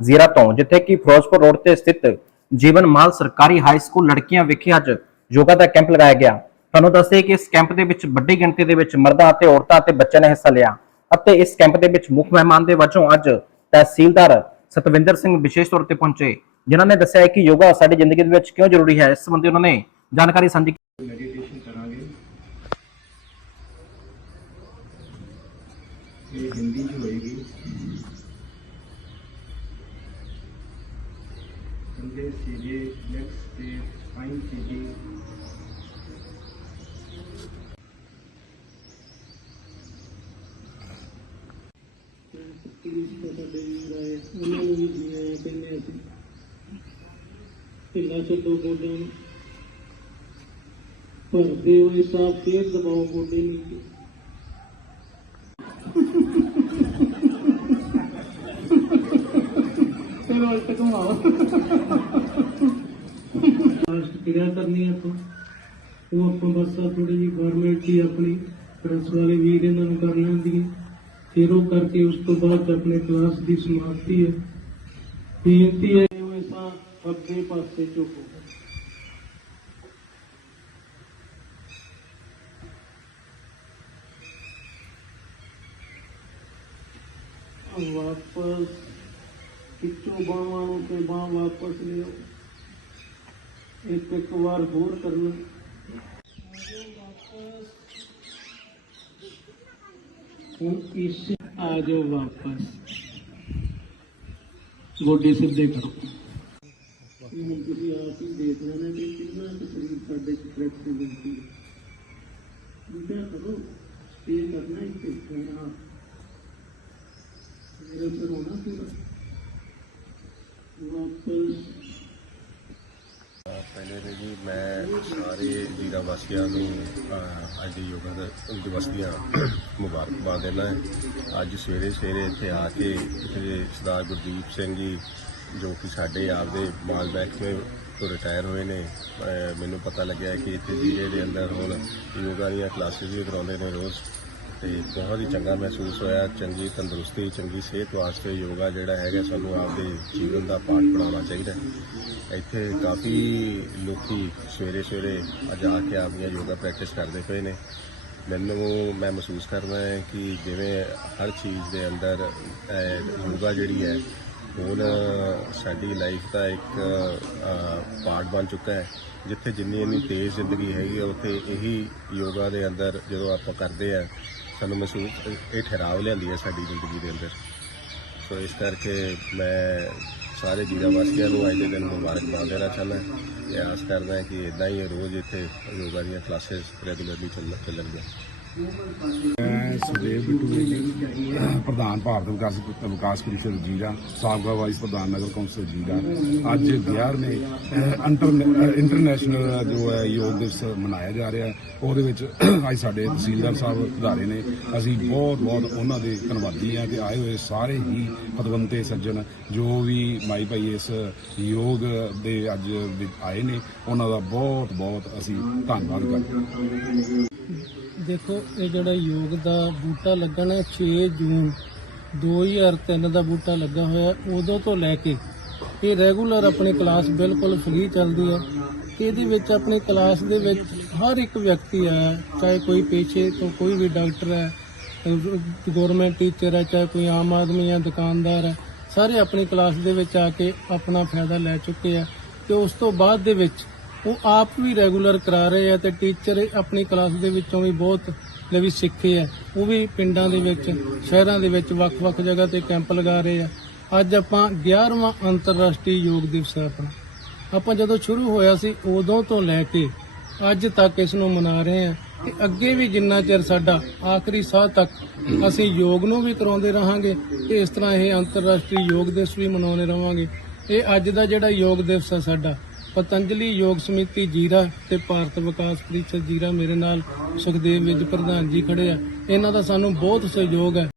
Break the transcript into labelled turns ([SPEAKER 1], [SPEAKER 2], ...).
[SPEAKER 1] ਜ਼ੀਰਾ ਤੋਂ, ਜਿੱਥੇ ਕਿ ਫਿਰੋਜ਼ਪੁਰ ਰੋਡ ਤੇ ਸਥਿਤ ਜੀਵਨ ਮਾਲ ਸਰਕਾਰੀ ਹਾਈ ਸਕੂਲ ਲੜਕੀਆਂ ਵਿਖੇ ਅੱਜ ਯੋਗਾ ਦਾ ਕੈਂਪ ਲਗਾਇਆ ਗਿਆ। ਤੁਹਾਨੂੰ ਦੱਸਦੇ ਕਿ ਇਸ ਕੈਂਪ ਦੇ ਵਿੱਚ ਵੱਡੀ ਗਿਣਤੀ ਦੇ ਵਿੱਚ ਮਰਦਾਂ ਅਤੇ ਔਰਤਾਂ ਅਤੇ ਬੱਚਿਆਂ ਨੇ ਹਿੱਸਾ ਲਿਆ। ਅਤੇ ਇਸ ਕੈਂਪ ਦੇ ਵਿੱਚ ਮੁੱਖ ਮਹਿਮਾਨ ਦੇ ਵਜੋਂ ਅੱਜ ਤਹਿਸੀਲਦਾਰ ਸਤਵਿੰਦਰ ਸਿੰਘ ਵਿਸ਼ੇਸ਼ ਤੌਰ ਤੇ ਪਹੁੰਚੇ, ਜਿਨ੍ਹਾਂ ਨੇ ਦੱਸਿਆ ਕਿ ਯੋਗਾ ਸਾਡੀ ਜ਼ਿੰਦਗੀ ਦੇ ਵਿੱਚ ਕਿਉਂ ਜ਼ਰੂਰੀ ਹੈ, ਇਸ ਸੰਬੰਧੀ ਉਹਨਾਂ ਨੇ ਜਾਣਕਾਰੀ ਸਾਂਝੀ
[SPEAKER 2] ਮੈਡੀਟੇਸ਼ਨ ਕਰਾਂਗੇ। ਇਹ ਹਿੰਦੀ ਚ ਹੋਏਗੀ। ਕੰਦੇ ਸੀਜੇ ਲੈਗਸ ਤੇ ਸਪਾਈਨ ਸੀਜੇ
[SPEAKER 3] ਪੁਲਿਸ ਦਾ ਸਾਡੇ ਵੀਰ ਆਏ ਉਹਨਾਂ ਨੂੰ ਵੀ ਜੀਆਂ ਕਹਿੰਦੇ ਅਸੀਂ ਢਿੱਲਾ ਛੱਡੋ ਗੋਡਿਆਂ ਨੂੰ ਭਰਦੇ ਹੋਏ ਤਾਂ ਫੇਰ ਦਬਾਓ ਗੋਡੇ ਨੀਚੇ ਚਲੋ ਅੱਜ ਤੱਕ ਮਾਓ ਫਾਸਟ ਕਿਰਿਆ ਕਰਨੀ ਹੈ ਆਪਾਂ। ਉਹ ਆਪਾਂ ਬਸ ਥੋੜੀ ਜਿਹੀ ਫਾਰਮੈਲਿਟੀ ਆਪਣੀ ਪ੍ਰੈਸ ਵਾਲੇ ਵੀਰ ਇਹਨਾਂ ਨੂੰ ਕਰਨੀ ਹੁੰਦੀ ਹੈ ਫਿਰ ਉਹ ਕਰਕੇ ਉਸ ਤੋਂ ਬਾਅਦ ਆਪਣੇ ਕਲਾਸ ਦੀ ਸਮਾਪਤੀ ਹੈ ਬੇਨਤੀ ਹੈ ਉਹ ਇਸਾਂ ਅੱਗੇ ਪਾਸੇ ਝੁਕੋ। ਵਾਪਸ ਕਿੱਥੋਂ ਬਾਹਾਂ ਨੂੰ ਤੇ ਵਾਪਸ ਲਿਓ ਇੱਕ ਇੱਕ ਵਾਰ ਹੋਰ ਕਰਨਾ ਹੁਣ ਇਸ ਆ ਜਾਓ ਵਾਪਸ ਗੋਡੇ ਸਿੱਧੇ ਕਰੋ ਹੁਣ ਤੁਸੀਂ ਆਪ ਹੀ ਦੇਖ ਲੈਣਾ ਕਿ ਕਿੰਨਾ ਕੁ ਸਰੀਰ ਸਾਡੇ ਚ ਫਲੈਕਸੀਬਿਲਟੀ ਹੈ ਦੂਜਾ ਕਰੋ ਇਹ ਕਰਨਾ ਹੀ ਸਿੱਖਣਾ ਮੇਰੇ ਉੱਪਰ ਹੋਣਾ ਪੂਰਾ ਵਾਪਸ
[SPEAKER 4] ਪਹਿਲੇ ਤੇ ਜੀ ਮੈਂ ਸਾਰੇ ਵੀਰਾਂ ਵਾਸੀਆਂ ਨੂੰ ਅਹ, ਅੱਜ ਦੇ ਯੋਗਾ ਦਾ ਦਿਵਸ ਦੀਆਂ ਮੁਬਾਰਕਬਾਦ ਦਿੰਦਾ ਹਾਂ ਅੱਜ ਸਵੇਰੇ ਸਵੇਰੇ ਇੱਥੇ ਆ ਕੇ ਇੱਥੇ ਸਰਦਾਰ ਗੁਰਦੀਪ ਸਿੰਘ ਜੀ ਜੋ ਕਿ ਸਾਡੇ ਆਪਦੇ ਮਾਲ ਮਹਿਕਮੇ ਤੋਂ ਰਿਟਾਇਰ ਹੋਏ ਨੇ ਅਹ, ਮੈਨੂੰ ਪਤਾ ਲੱਗਿਆ ਕਿ ਇੱਥੇ ਜ਼ਿਲ੍ਹੇ ਦੇ ਅੰਦਰ ਹੁਣ ਯੋਗਾ ਦੀਆਂ ਕਲਾਸਿਸ ਵੀ ਕਰਾਉਂਦੇ ਨੇ ਰੋਜ਼ ਤੇ ਬਹੁਤ ਹੀ ਚੰਗਾ ਮਹਿਸੂਸ ਹੋਇਆ ਚੰਗੀ ਤੰਦਰੁਸਤੀ ਚੰਗੀ ਸਿਹਤ ਵਾਸਤੇ ਯੋਗਾ ਜਿਹੜਾ ਹੈਗਾ ਸਾਨੂੰ ਆਪਦੇ ਜੀਵਨ ਦਾ ਪਾਠ ਬਣਾਉਣਾ ਚਾਹੀਦਾ ਹੈ। ਇੱਥੇ ਕਾਫੀ ਲੋਕੀ ਸਵੇਰੇ ਸਵੇਰੇ ਅੱਜ ਆ ਕੇ ਆਪਣੀਆਂ ਯੋਗਾ ਪ੍ਰੈਕਟਿਸ ਕਰਦੇ ਪਏ ਨੇ। ਮੈਨੂੰ, ਮੈਂ ਮਹਿਸੂਸ ਕਰਦਾ ਹੈ ਕਿ ਜਿਵੇਂ ਹਰ ਚੀਜ਼ ਦੇ ਅੰਦਰ ਯੋਗਾ ਜਿਹੜੀ ਹੈ, ਹੁਣ ਸਾਡੀ ਲਾਈਫ ਦਾ ਇੱਕ ਪਾਰਟ ਬਣ ਚੁੱਕਾ ਹੈ। ਜਿੱਥੇ ਜਿੰਨੀ ਇੰਨੀ ਤੇਜ਼ ਜ਼ਿੰਦਗੀ ਹੈਗੀ ਆ, ਉੱਥੇ ਇਹੀ ਯੋਗਾ ਦੇ ਅੰਦਰ ਜਦੋਂ ਆਪਾਂ ਕਰਦੇ ਆ ਸਾਨੂੰ ਮਹਿਸੂਸ, ਇਹ ਠਹਿਰਾਵ ਲਿਆਂਦੀ ਹੈ ਸਾਡੀ ਜ਼ਿੰਦਗੀ ਦੇ ਅੰਦਰ। ਸੋ ਇਸ ਕਰਕੇ ਮੈਂ ਸਾਰੇ ਜੀਰਾ ਵਾਸੀਆਂ ਨੂੰ ਅੱਜ ਦੇ ਦਿਨ ਮੁਬਾਰਕਬਾਦ ਦੇਣਾ ਚਾਹੁੰਦਾ ਤੇ ਆਸ ਕਰਦਾ ਕਿ ਇਦਾਂ ਹੀ ਰੋਜ਼ ਇੱਥੇ ਯੋਗਾ ਦੀਆਂ ਕਲਾਸਿਸ ਰੈਗੂਲਰਲੀ ਚੱਲ ਚੱਲਣਗੀਆਂ।
[SPEAKER 5] ਮੈਂ ਸੁਦੇਵ ਬਿੱਟੂ ਪ੍ਰਧਾਨ ਭਾਰਤ ਵਿਕਾਸ ਵਿਕਾਸ ਪਰਿਸ਼ਦ ਜੀਰਾ ਸਾਬਕਾ ਵਾਈਸ ਪ੍ਰਧਾਨ ਨਗਰ ਕੌਂਸਲ ਜੀਰਾ ਅੱਜ 11ਵੇਂ ਅਹ, ਇੰਟਰਨੈਸ਼ਨਲ ਜੋ ਹੈ ਯੋਗ ਦਿਵਸ ਮਨਾਇਆ ਜਾ ਰਿਹਾ ਉਹਦੇ ਵਿੱਚ ਅੱਜ ਸਾਡੇ ਤਹਿਸੀਲਦਾਰ ਸਾਹਿਬ ਵਧਾਰੇ ਨੇ। ਅਸੀਂ ਬਹੁਤ ਬਹੁਤ ਉਹਨਾਂ ਦੇ ਧੰਨਵਾਦੀ ਹਾਂ ਕਿ ਆਏ ਹੋਏ ਸਾਰੇ ਹੀ ਪਦਵੰਤੇ ਸੱਜਣ ਜੋ ਵੀ ਮਾਈ ਭਾਈ ਇਸ ਯੋਗ ਦੇ ਅੱਜ ਆਏ ਨੇ ਉਹਨਾਂ ਦਾ ਬਹੁਤ ਬਹੁਤ ਅਸੀਂ ਧੰਨਵਾਦ ਕਰਦੇ ਹਾਂ।
[SPEAKER 3] ਦੇਖੋ, ਇਹ ਜਿਹੜਾ ਯੋਗ ਦਾ ਬੂਟਾ ਲੱਗਣਾ 6 ਜੂਨ 2003 ਦਾ ਬੂਟਾ ਲੱਗਾ ਹੋਇਆ, ਉਦੋਂ ਤੋਂ ਲੈ ਕੇ ਇਹ ਰੈਗੂਲਰ ਆਪਣੀ ਕਲਾਸ ਬਿਲਕੁਲ ਫ੍ਰੀ ਚੱਲਦੀ ਹੈ। ਇਹਦੇ ਵਿੱਚ ਆਪਣੀ ਕਲਾਸ ਦੇ ਵਿੱਚ ਹਰ ਇੱਕ ਵਿਅਕਤੀ ਹੈ, ਚਾਹੇ ਕੋਈ ਪੇਸ਼ੇ ਤੋਂ ਕੋਈ ਵੀ ਡਾਕਟਰ ਹੈ ਗਵਰਨਮੈਂਟ ਟੀਚਰ ਹੈ, ਚਾਹੇ ਕੋਈ ਆਮ ਆਦਮੀ ਹੈ, ਦੁਕਾਨਦਾਰ ਹੈ, ਸਾਰੇ ਆਪਣੀ ਕਲਾਸ ਦੇ ਵਿੱਚ ਆ ਕੇ ਆਪਣਾ ਫਾਇਦਾ ਲੈ ਚੁੱਕੇ ਆ ਤੇ ਉਸ ਤੋਂ ਬਾਅਦ ਦੇ ਵਿੱਚ ਉਹ ਆਪ ਵੀ ਰੈਗੂਲਰ ਕਰਾ ਰਹੇ ਆ ਤੇ ਟੀਚਰ ਆਪਣੀ ਕਲਾਸ ਦੇ ਵਿੱਚੋਂ ਵੀ ਬਹੁਤ ਲਈ ਸਿੱਖੇ ਆ। ਉਹ ਵੀ ਪਿੰਡਾਂ ਦੇ ਵਿੱਚ, ਸ਼ਹਿਰਾਂ ਦੇ ਵਿੱਚ ਵੱਖ-ਵੱਖ ਜਗ੍ਹਾ ਤੇ ਕੈਂਪ ਲਗਾ ਰਹੇ ਆ। ਅੱਜ ਆਪਾਂ 11ਵਾਂ ਅੰਤਰਰਾਸ਼ਟਰੀ ਯੋਗ ਦਿਵਸ ਹੈ ਆਪਣਾ। ਆਪਾਂ ਜਦੋਂ ਸ਼ੁਰੂ ਹੋਇਆ ਸੀ, ਉਦੋਂ ਤੋਂ ਲੈ ਕੇ ਅੱਜ ਤੱਕ ਇਸ ਨੂੰ ਮਨਾ ਰਹੇ ਆ ਤੇ ਅੱਗੇ ਵੀ ਜਿੰਨਾ ਚਿਰ ਸਾਡਾ ਆਖਰੀ ਸਾਹ ਤੱਕ ਅਸੀਂ ਯੋਗ ਨੂੰ ਵੀ ਕਰਾਉਂਦੇ ਰਹਾਂਗੇ ਤੇ ਇਸ ਤਰ੍ਹਾਂ ਇਹ ਅੰਤਰਰਾਸ਼ਟਰੀ ਯੋਗ ਦਿਵਸ ਵੀ ਮਨਾਉਂਦੇ ਰਵਾਂਗੇ ਇਹ ਅੱਜ ਦਾ ਜਿਹੜਾ ਯੋਗ ਦਿਵਸ ਹੈ ਸਾਡਾ ਪਤੰਜਲੀ ਯੋਗ ਸਮਿਤੀ ਜੀਰਾ ਤੇ ਭਾਰਤ ਵਿਕਾਸ ਪ੍ਰੀਸ਼ਦ ਜੀਰਾ ਮੇਰੇ ਨਾਲ ਸੁਖਦੇਵ ਵਿਜ ਪ੍ਰਧਾਨ ਜੀ ਖੜੇ ਆ। ਇਹਨਾਂ ਦਾ ਸਾਨੂੰ ਬਹੁਤ ਸਹਿਯੋਗ ਹੈ।